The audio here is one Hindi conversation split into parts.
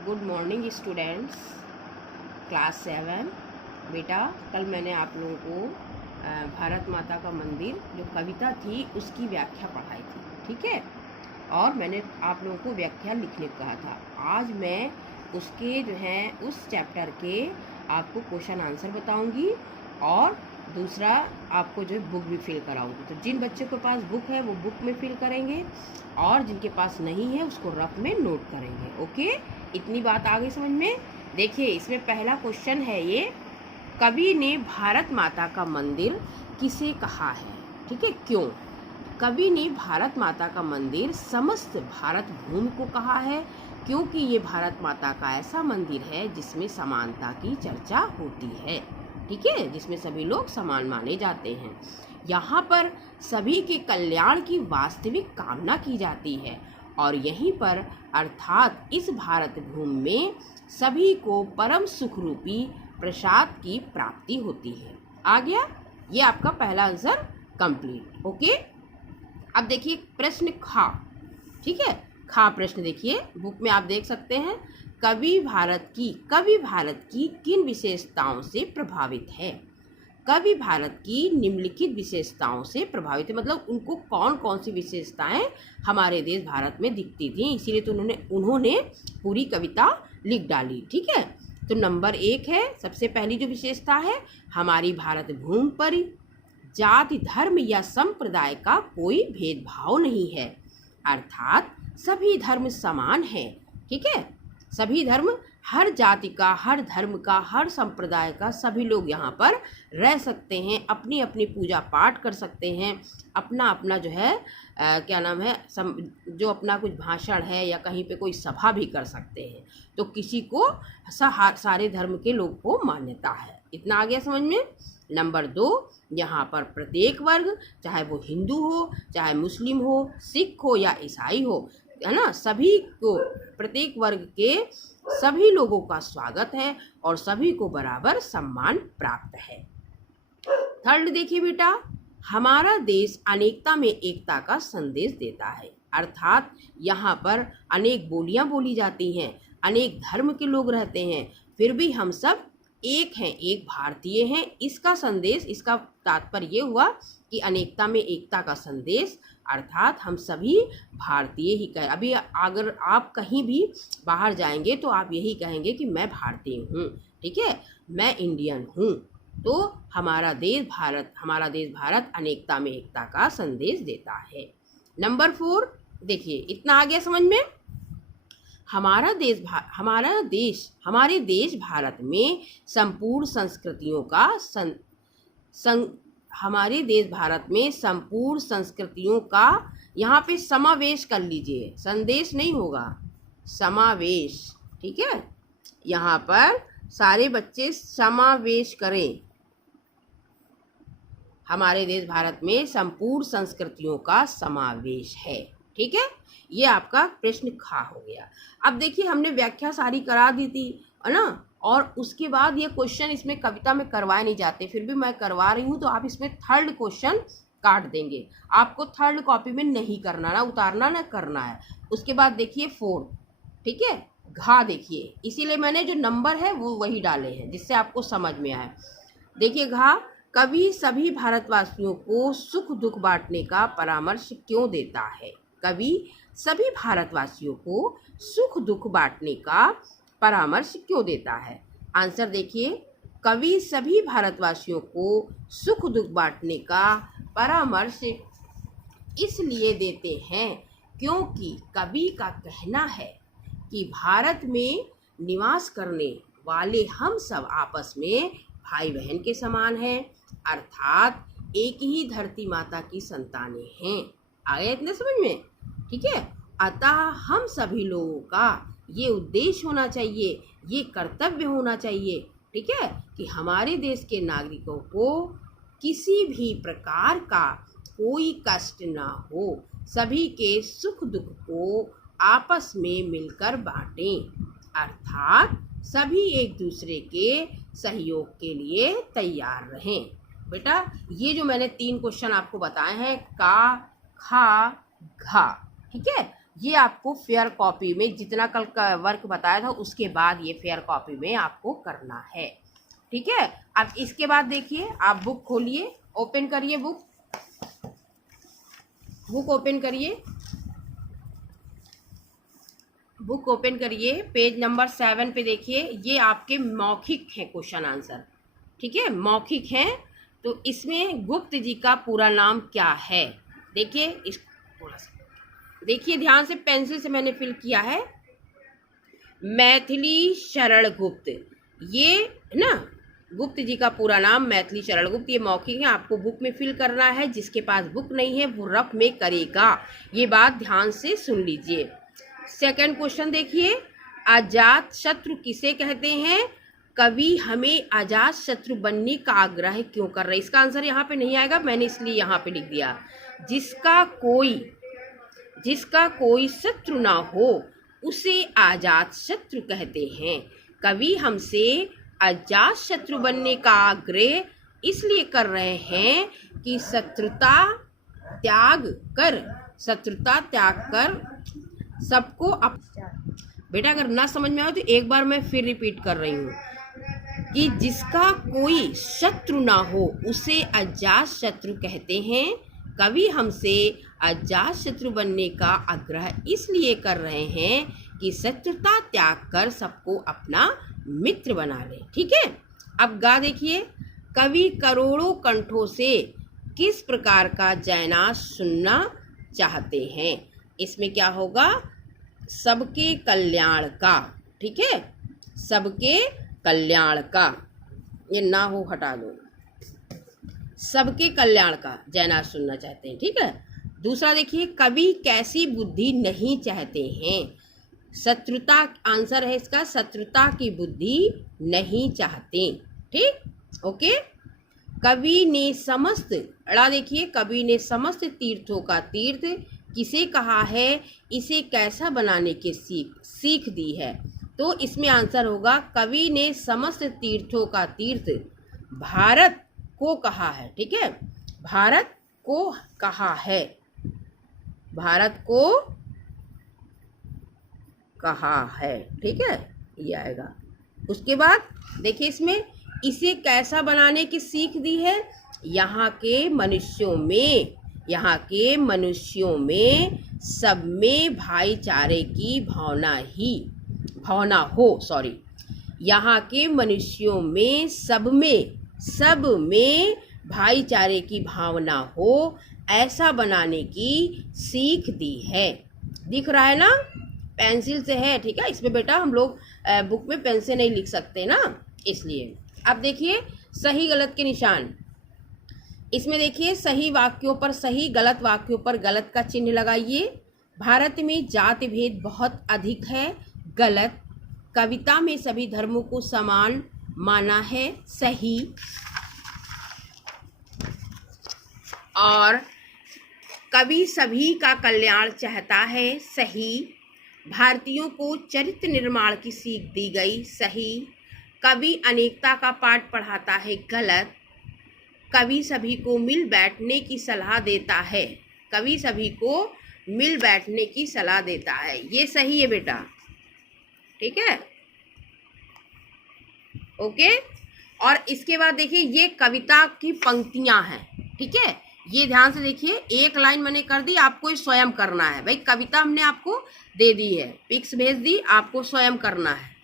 Good morning students, class 7। बेटा, कल मैंने आप लोगों को भारत माता का मंदिर जो कविता थी उसकी व्याख्या पढ़ाई थी, ठीक है। और मैंने आप लोगों को व्याख्या लिखने को कहा था। आज मैं उसके जो है उस चैप्टर के आपको क्वेश्चन आंसर बताऊंगी और दूसरा आपको जो है बुक भी फिल कराऊंगी। तो जिन बच्चों के पास बुक है वो बुक में फिल करेंगे और जिनके पास नहीं है उसको रफ में नोट करेंगे। ओके, इतनी बात आ गई समझ में। देखिए, इसमें पहला क्वेश्चन है ये, कवि ने भारत माता का मंदिर किसे कहा है? ठीक है, क्यों? कवि ने भारत माता का मंदिर समस्त भारत भूमि को कहा है क्योंकि ये भारत माता का ऐसा मंदिर है जिसमें समानता की चर्चा होती है, ठीक है, जिसमें सभी लोग समान माने जाते हैं। यहाँ पर सभी के कल्याण की वास्तविक कामना की जाती है और यहीं पर अर्थात इस भारत भूमि में सभी को परम सुख रूपी प्रसाद की प्राप्ति होती है। आ गया, ये आपका पहला आंसर कंप्लीट। ओके, अब देखिए प्रश्न खा, ठीक है। खा प्रश्न देखिए, बुक में आप देख सकते हैं। कवि भारत की किन विशेषताओं से प्रभावित है? कवि भारत की निम्नलिखित विशेषताओं से प्रभावित है, मतलब उनको कौन कौन सी विशेषताएं हमारे देश भारत में दिखती थी, इसीलिए तो उन्होंने पूरी कविता लिख डाली, ठीक है। तो नंबर 1 है, सबसे पहली जो विशेषता है, हमारी भारत भूमि पर जाति धर्म या संप्रदाय का कोई भेदभाव नहीं है, अर्थात सभी धर्म समान हैं, ठीक है। सभी धर्म, हर जाति का, हर धर्म का, हर संप्रदाय का सभी लोग यहाँ पर रह सकते हैं, अपनी अपनी पूजा पाठ कर सकते हैं, अपना अपना जो है क्या नाम है, जो अपना कुछ भाषण है या कहीं पे कोई सभा भी कर सकते हैं। तो किसी को सारे धर्म के लोग को मान्यता है। इतना आ गया समझ में। नंबर 2, यहाँ पर प्रत्येक वर्ग, चाहे वो हिंदू हो, चाहे मुस्लिम हो, सिख हो या ईसाई हो, है ना, सभी को, प्रत्येक वर्ग के सभी लोगों का स्वागत है और सभी को बराबर सम्मान प्राप्त है। थर्ड देखिए बेटा, हमारा देश अनेकता में एकता का संदेश देता है, अर्थात यहाँ पर अनेक बोलियां बोली जाती हैं, अनेक धर्म के लोग रहते हैं, फिर भी हम सब एक हैं, एक भारतीय हैं। इसका संदेश, इसका तात्पर्य ये हुआ कि अनेकता में एकता का संदेश, अर्थात हम सभी भारतीय ही कहें। अभी अगर आप कहीं भी बाहर जाएंगे तो आप यही कहेंगे कि मैं भारतीय हूँ, ठीक है, मैं इंडियन हूँ। तो हमारा देश भारत अनेकता में एकता का संदेश देता है। नंबर 4 देखिए, इतना आ गया समझ में। हमारे देश भारत में संपूर्ण संस्कृतियों का हमारे देश भारत में संपूर्ण संस्कृतियों का, यहाँ पे समावेश कर लीजिए, संदेश नहीं होगा, समावेश, ठीक है। यहाँ पर सारे बच्चे समावेश करें। हमारे देश भारत में संपूर्ण संस्कृतियों का समावेश है, ठीक है। ये आपका प्रश्न खा हो गया। अब देखिए, हमने व्याख्या सारी करा दी थी, है ना, और उसके बाद ये क्वेश्चन इसमें कविता में करवाए नहीं जाते, फिर भी मैं करवा रही हूँ, तो आप इसमें थर्ड क्वेश्चन काट देंगे। आपको थर्ड कॉपी में नहीं करना, ना उतारना ना करना है। उसके बाद देखिए 4, ठीक है, घा देखिए, इसीलिए मैंने जो नंबर है वो वही डाले हैं जिससे आपको समझ में आए। देखिए घा, कवि सभी भारतवासियों को सुख दुख बांटने का परामर्श क्यों देता है? कवि सभी भारतवासियों को सुख दुख बांटने का परामर्श क्यों देता है? आंसर देखिए, कवि सभी भारतवासियों को सुख दुख बांटने का परामर्श इसलिए देते हैं क्योंकि कवि का कहना है कि भारत में निवास करने वाले हम सब आपस में भाई बहन के समान हैं, अर्थात एक ही धरती माता की संतानें हैं। आगे इतने समझ में, ठीक है। अतः हम सभी लोगों का ये उद्देश्य होना चाहिए, ये कर्तव्य होना चाहिए, ठीक है, कि हमारे देश के नागरिकों को किसी भी प्रकार का कोई कष्ट ना हो, सभी के सुख दुख को आपस में मिलकर बांटें, अर्थात सभी एक दूसरे के सहयोग के लिए तैयार रहें। बेटा, ये जो मैंने 3 क्वेश्चन आपको बताए हैं, का, खा, घा, ठीक है, ये आपको फेयर कॉपी में जितना कल का वर्क बताया था उसके बाद ये फेयर कॉपी में आपको करना है। ठीक है, अब इसके बाद देखिए, आप बुक खोलिए, ओपन करिए, बुक ओपन करिए, बुक ओपन करिए, पेज नंबर 7 पे देखिए। ये आपके मौखिक हैं क्वेश्चन आंसर, ठीक है, मौखिक हैं। तो इसमें गुप्त जी का पूरा नाम क्या है, देखिए, इस थोड़ा सा देखिए ध्यान से, पेंसिल से मैंने फिल किया है, मैथिली शरण गुप्त, ये है ना, गुप्त जी का पूरा नाम मैथिली शरण गुप्त। ये मौखिक है, आपको बुक में फिल करना है। जिसके पास बुक नहीं है वो रफ में करेगा, ये बात ध्यान से सुन लीजिए। सेकंड क्वेश्चन देखिए, अजात शत्रु किसे कहते हैं? कवि हमें अजात शत्रु बनने का आग्रह क्यों कर रहे हैं? इसका आंसर यहाँ पे नहीं आएगा, मैंने इसलिए यहाँ पे लिख दिया, जिसका कोई शत्रु ना हो उसे अजात शत्रु कहते हैं। कवि हमसे अजात शत्रु बनने का आग्रह इसलिए कर रहे हैं कि शत्रुता त्याग कर सबको बेटा अगर ना समझ में आए तो एक बार मैं फिर रिपीट कर रही हूँ कि जिसका कोई शत्रु ना हो उसे अजात शत्रु कहते हैं। कवि हमसे अजात शत्रु बनने का आग्रह इसलिए कर रहे हैं कि शत्रुता त्याग कर सबको अपना मित्र बना ले। ठीक है, अब गा देखिए, कवि करोड़ों कंठों से किस प्रकार का जयनाद सुनना चाहते हैं? इसमें क्या होगा? सबके कल्याण का। ठीक है, सबके कल्याण का, ये ना हो हटा दो, सबके कल्याण का जयनाद सुनना चाहते हैं। ठीक है, दूसरा देखिए, कवि कैसी बुद्धि नहीं चाहते हैं? शत्रुता आंसर है इसका, शत्रुता की बुद्धि नहीं चाहते। ठीक, ओके। कवि ने समस्त, अड़ा देखिए, कवि ने समस्त तीर्थों का तीर्थ किसे कहा है? इसे कैसा बनाने की सीख दी है? तो इसमें आंसर होगा, कवि ने समस्त तीर्थों का तीर्थ भारत को कहा है। ठीक है, भारत को कहा है, भारत को कहा है। ठीक है, ये आएगा। उसके बाद देखिए, इसमें इसे कैसा बनाने की सीख दी है? यहाँ के मनुष्यों में सब में भाईचारे की भावना हो, सॉरी, यहाँ के मनुष्यों में सब में भाईचारे की भावना हो, ऐसा बनाने की सीख दी है। दिख रहा है ना, पेंसिल से है। ठीक है, इसमें बेटा हम लोग बुक में पेन से नहीं लिख सकते ना, इसलिए। अब देखिए सही गलत के निशान, इसमें देखिए सही वाक्यों पर सही, गलत वाक्यों पर गलत का चिन्ह लगाइए। भारत में जाति भेद बहुत अधिक है, गलत। कविता में सभी धर्मों को समान माना है, सही। और कवि सभी का कल्याण चाहता है, सही। भारतीयों को चरित्र निर्माण की सीख दी गई, सही। कवि अनेकता का पाठ पढ़ाता है, गलत। कवि सभी को मिल बैठने की सलाह देता है, कवि सभी को मिल बैठने की सलाह देता है, ये सही है बेटा। ठीक है, ओके। और इसके बाद देखिए, ये कविता की पंक्तियां हैं। ठीक है, ये ध्यान से देखिए, एक लाइन मैंने कर दी, आपको स्वयं करना है। भाई कविता हमने आपको दे दी है, पिक्स भेज दी, आपको स्वयं करना है।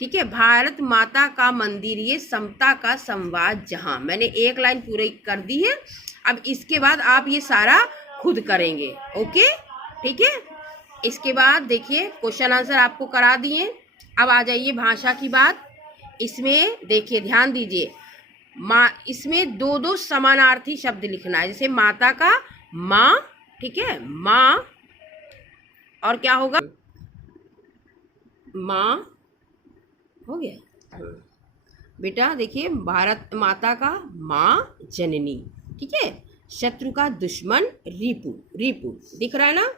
ठीक है, भारत माता का मंदिर ये समता का संवाद जहां, मैंने एक लाइन पूरी कर दी है। अब इसके बाद आप ये सारा खुद करेंगे, ओके। ठीक है, इसके बाद देखिए क्वेश्चन आंसर आपको करा दिए। अब आ जाइए भाषा की बात। इसमें देखिए ध्यान दीजिए, इसमें दो समानार्थी शब्द लिखना है, जैसे माता का माँ, ठीक है, माँ, और क्या होगा, माँ हो गया बेटा। देखिए भारत माता का माँ जननी, ठीक है। शत्रु का दुश्मन रिपु दिख रहा है ना।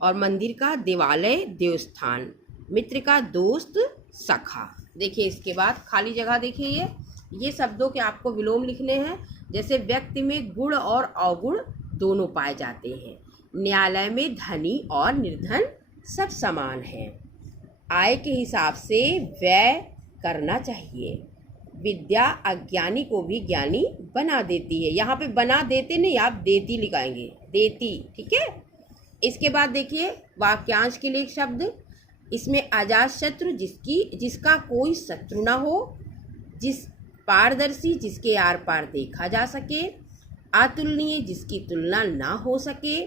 और मंदिर का देवालय देवस्थान, मित्र का दोस्त सखा। देखिए इसके बाद खाली जगह देखिए, ये शब्दों के आपको विलोम लिखने हैं। जैसे व्यक्ति में गुण और अवगुण दोनों पाए जाते हैं, न्यायालय में धनी और निर्धन सब समान हैं। आय के हिसाब से व्यय करना चाहिए। विद्या अज्ञानी को भी ज्ञानी बना देती है। यहाँ पे बना देते नहीं, आप देती लिखाएंगे, देती, ठीक है। इसके बाद देखिए वाक्यांश के लिए एक शब्द, इसमें अजात शत्रु जिसका कोई शत्रु ना हो, जिस पारदर्शी जिसके आर पार देखा जा सके, अतुलनीय जिसकी तुलना ना हो सके,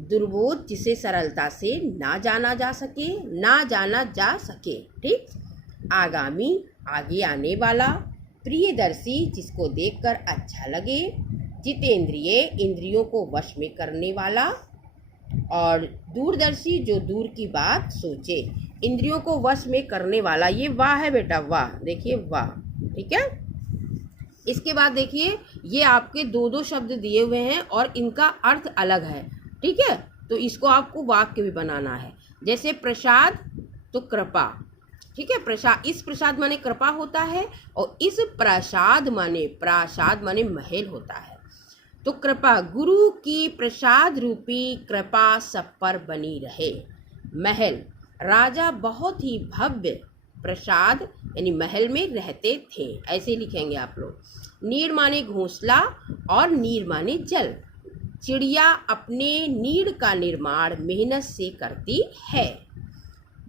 दुर्बोध जिसे सरलता से ना जाना जा सके, ठीक। आगामी आगे आने वाला, प्रियदर्शी जिसको देखकर अच्छा लगे, जितेंद्रिय इंद्रियों को वश में करने वाला, और दूरदर्शी जो दूर की बात सोचे, इंद्रियों को वश में करने वाला। ये वाह है बेटा, वाह, देखिए वाह, ठीक है। इसके बाद देखिए ये आपके दो दो शब्द दिए हुए हैं और इनका अर्थ अलग है, ठीक है। तो इसको आपको वाक्य भी बनाना है। जैसे प्रसाद तो कृपा, ठीक है। प्रसाद, इस प्रसाद माने कृपा होता है, और इस प्रासाद माने महल होता है। तो कृपा, गुरु की प्रसाद रूपी कृपा सब पर बनी रहे। महल, राजा बहुत ही भव्य प्रसाद यानी महल में रहते थे, ऐसे लिखेंगे आप लोग। नीड़ माने घोंसला और नीर माने जल। चिड़िया अपने नीड़ का निर्माण मेहनत से करती है।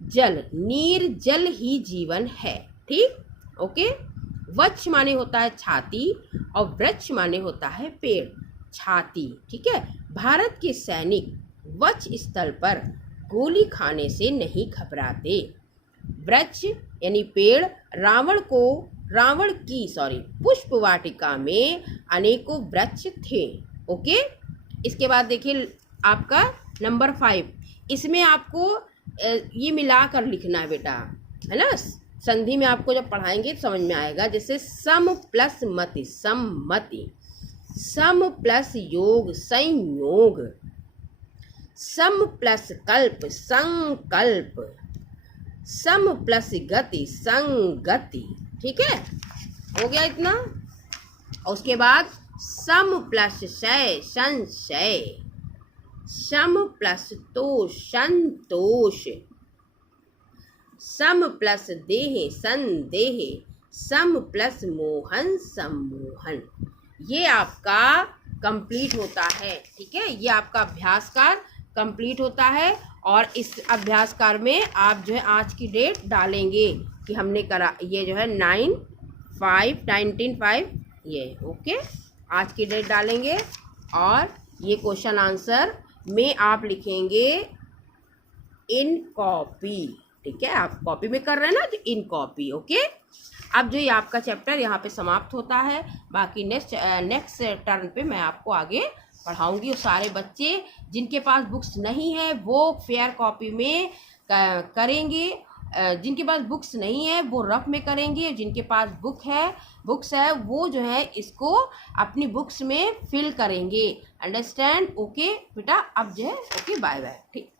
जल, नीर जल ही जीवन है, ठीक, ओके। वक्ष माने होता है छाती और वृक्ष माने होता है पेड़। छाती, ठीक है। भारत के सैनिक वक्ष स्थल पर गोली खाने से नहीं घबराते। वृक्ष यानी पेड़, रावण की पुष्प वाटिका में अनेकों वृक्ष थे, ओके। इसके बाद देखिए आपका नंबर 5, इसमें आपको ये मिला कर लिखना है बेटा, है ना। संधि में आपको जब पढ़ाएंगे तो समझ में आएगा। जैसे सम प्लस मति, सम्मति, सम प्लस योग, संयोग, सम प्लस कल्प, संकल्प, सम प्लस गति, संगति, ठीक है। हो गया इतना। और उसके बाद सम प्लस शय, संशय, सम प्लस तोष, संतोष, सम प्लस देह, संदेह, सम प्लस मोहन, सम्मोहन। ये आपका कंप्लीट होता है, ठीक है। ये आपका अभ्यासकार कंप्लीट होता है, और इस अभ्यासकार में आप जो है आज की डेट डालेंगे कि हमने करा, ये जो है 9/5/19/5 ये, ओके। आज की डेट डालेंगे और ये क्वेश्चन आंसर में आप लिखेंगे इन कॉपी, ठीक है। आप कॉपी में कर रहे हैं ना, तो इन कॉपी, ओके। अब जो ये आपका चैप्टर यहाँ पे समाप्त होता है। बाकी नेक्स्ट टर्न पे मैं आपको आगे पढ़ाऊंगी। और सारे बच्चे जिनके पास बुक्स नहीं है वो फेयर कॉपी में करेंगे, जिनके पास बुक्स नहीं है वो रफ में करेंगे, जिनके पास बुक्स है वो जो है इसको अपनी बुक्स में फिल करेंगे। अंडरस्टैंड, ओके बेटा। अब जो है ओके, बाय बाय, ठीक।